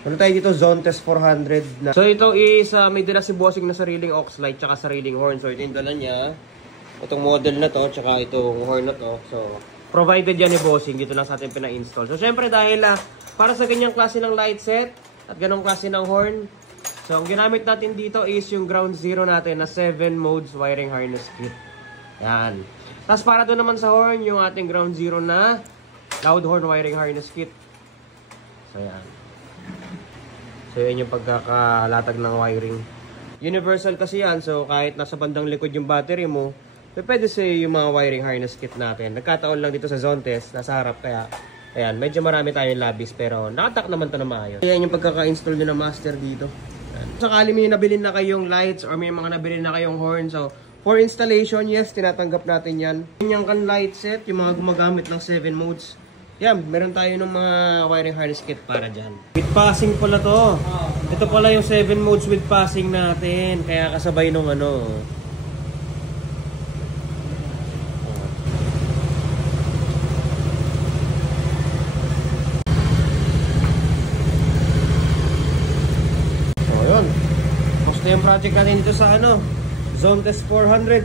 Ano tayo dito? Zone Test 400 na. So ito is may dala si bossing na sariling aux light tsaka sariling horn. So ito yung dala niya. Itong model na to tsaka itong horn na to. So provided yan ni bossing. Dito lang sa atin pina-install. So syempre dahil para sa ganyang klase ng light set at ganong klase ng horn. So ang ginamit natin dito is yung ground zero natin na 7 modes wiring harness kit. Yan. Tapos para doon naman sa horn yung ating ground zero na loud horn wiring harness kit. So yan. So yun yung pagkakalatag ng wiring. Universal kasi yan. So kahit nasa bandang likod yung battery mo, pwede sa yung mga wiring harness kit natin. Nagkataon lang dito sa zone test, nasa harap kaya. Ayan, medyo marami tayong labis pero nakatak naman ito na maayos. Ayan yung pagkaka-install nyo na master dito. Ayan. Sakali may nabili na kayong lights or may mga nabili na kayong horn. So for installation, yes, tinatanggap natin yan. Yung kan light set, yung mga gumagamit ng 7 modes. Yan, meron tayo ng mga wiring harness kit para dyan. With passing pala to. Ito pala yung 7 modes with passing natin. Kaya kasabay nung ano. So, yun. Tapos na yung project natin dito sa ano. Zone Test 400.